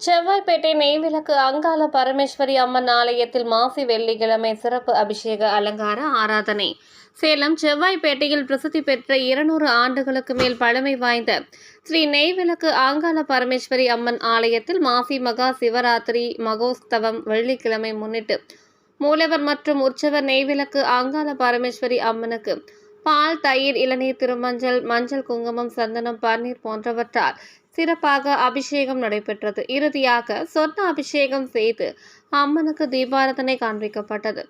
செவ்வாய்ப்பேட்டை நெய்விளக்கு அங்காள பரமேஸ்வரி அம்மன் ஆலயத்தில் மாசி வெள்ளிக்கிழமை சிறப்பு அபிஷேக அலங்கார ஆராதனை. சேலம் செவ்வாய்ப்பேட்டையில் பிரசித்தி பெற்ற இருநூறு ஆண்டுகளுக்கு மேல் பழமை வாய்ந்த ஸ்ரீ நெய்விளக்கு ஆங்காள பரமேஸ்வரி அம்மன் ஆலயத்தில் மாசி மகா சிவராத்திரி மகோத்சவம் வெள்ளிக்கிழமை முன்னிட்டு மூலவர் மற்றும் உற்சவர் நெய்விளக்கு ஆங்கால பரமேஸ்வரி அம்மனுக்கு பால் தயிர் இளநீர் திருமஞ்சள் மஞ்சள் குங்குமம் சந்தனம் பன்னீர் போன்றவற்றால் சிறப்பாக அபிஷேகம் நடைபெற்றது. இறுதியாக சொன்ன அபிஷேகம் செய்து அம்மனுக்கு தீபாரதனை காண்பிக்கப்பட்டது.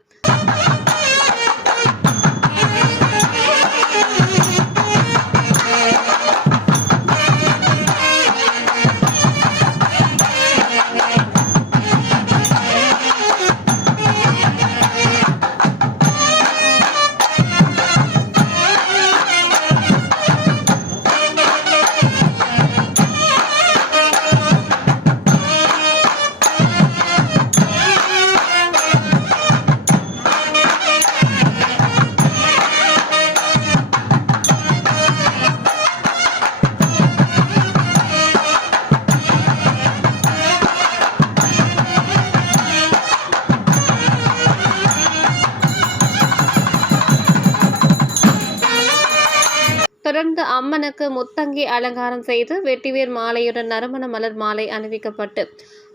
தொடர்ந்து அம்மனுக்கு முத்தங்கி அலங்காரம் செய்து வெட்டிவேர் மாலையுடன் நறுமண மலர் மாலை அணிவிக்கப்பட்டு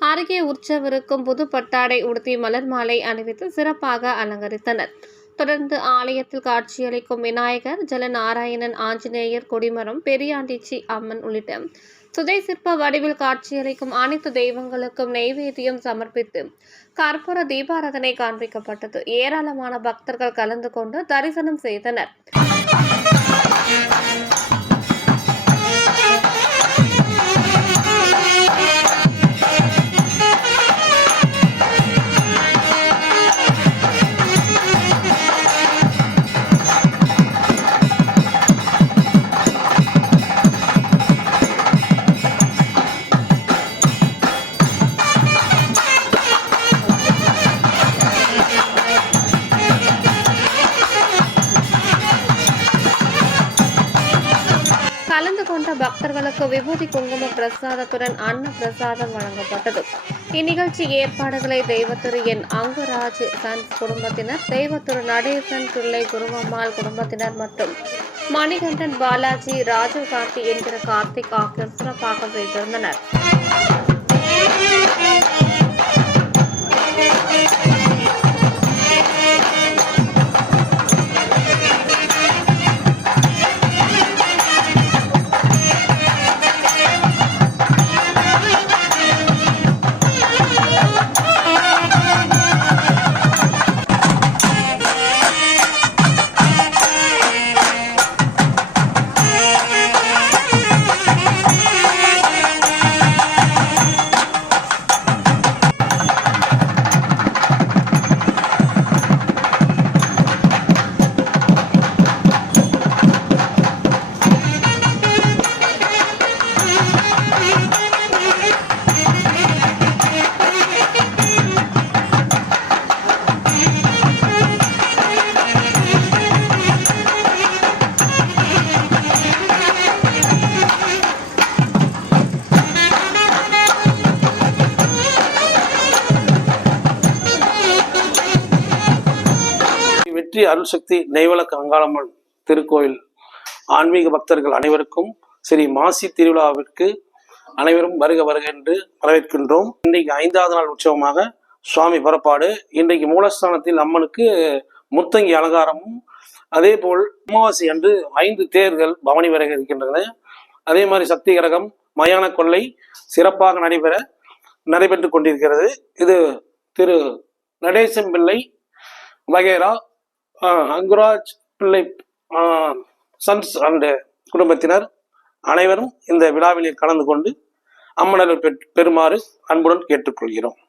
அருகே உற்சவருக்கும் புது பட்டாடை உடுத்தி மலர் மாலை அணிவித்து சிறப்பாக அலங்கரித்தனர். தொடர்ந்து ஆலயத்தில் காட்சியளிக்கும் விநாயகர் ஜலநாராயணன் ஆஞ்சநேயர் கொடிமரம் பெரியாண்டிச்சி அம்மன் உள்ளிட்ட சுதை சிற்ப வடிவில் காட்சியளிக்கும் அனைத்து தெய்வங்களுக்கும் நெய்வேத்தியம் சமர்ப்பித்து கற்பூர தீபாராதனை காண்பிக்கப்பட்டது. ஏராளமான பக்தர்கள் கலந்து கொண்டு தரிசனம் செய்தனர். Thank you. கலந்து கொண்ட பக்தர்களுக்கு விபூதி குங்கும பிரசாதத்துடன் அன்ன பிரசாதம் வழங்கப்பட்டது. இந்நிகழ்ச்சி ஏற்பாடுகளை தெய்வத்திரு என். அங்குராஜ் சன்ஸ் குடும்பத்தினர் தெய்வத்திரு நடேசன் பிள்ளை குருவம்மாள் குடும்பத்தினர் மற்றும் மணிகண்டன் பாலாஜி ராஜீவ்காந்தி என்கிற கார்த்திக் ஆகியோர் சிறப்பாக செய்திருந்தனர் வெற்றி அருள் சக்தி நெய்வழக்கு அங்காளம்மன் திருக்கோயில். ஆன்மீக பக்தர்கள் அனைவருக்கும் ஸ்ரீ மாசி திருவிழாவிற்கு அனைவரும் வருக வருக என்று வரவேற்கின்றோம். இன்றைக்கு ஐந்தாவது நாள் உற்சவமாக சுவாமி புறப்பாடு. இன்றைக்கு மூலஸ்தானத்தில் அம்மனுக்கு முத்தங்கி அலங்காரமும் அதே போல் அமாவாசை அன்று ஐந்து தேர்கள் பவனி வர இருக்கின்றன. அதே மாதிரி சக்தி கிரகம் மயான கொள்ளை சிறப்பாக நடைபெற நடைபெற்று கொண்டிருக்கிறது. இது திரு நடேசன் பிள்ளை வகேரா அங்குராஜ் பிள்ளை சன்ஸ் அண்ட் குடும்பத்தினர் அனைவரும் இந்த விழாவிலே கலந்து கொண்டு அம்மனர்கள் பெற்- பெறுமாறு அன்புடன் கேட்டுக்கொள்கிறோம்.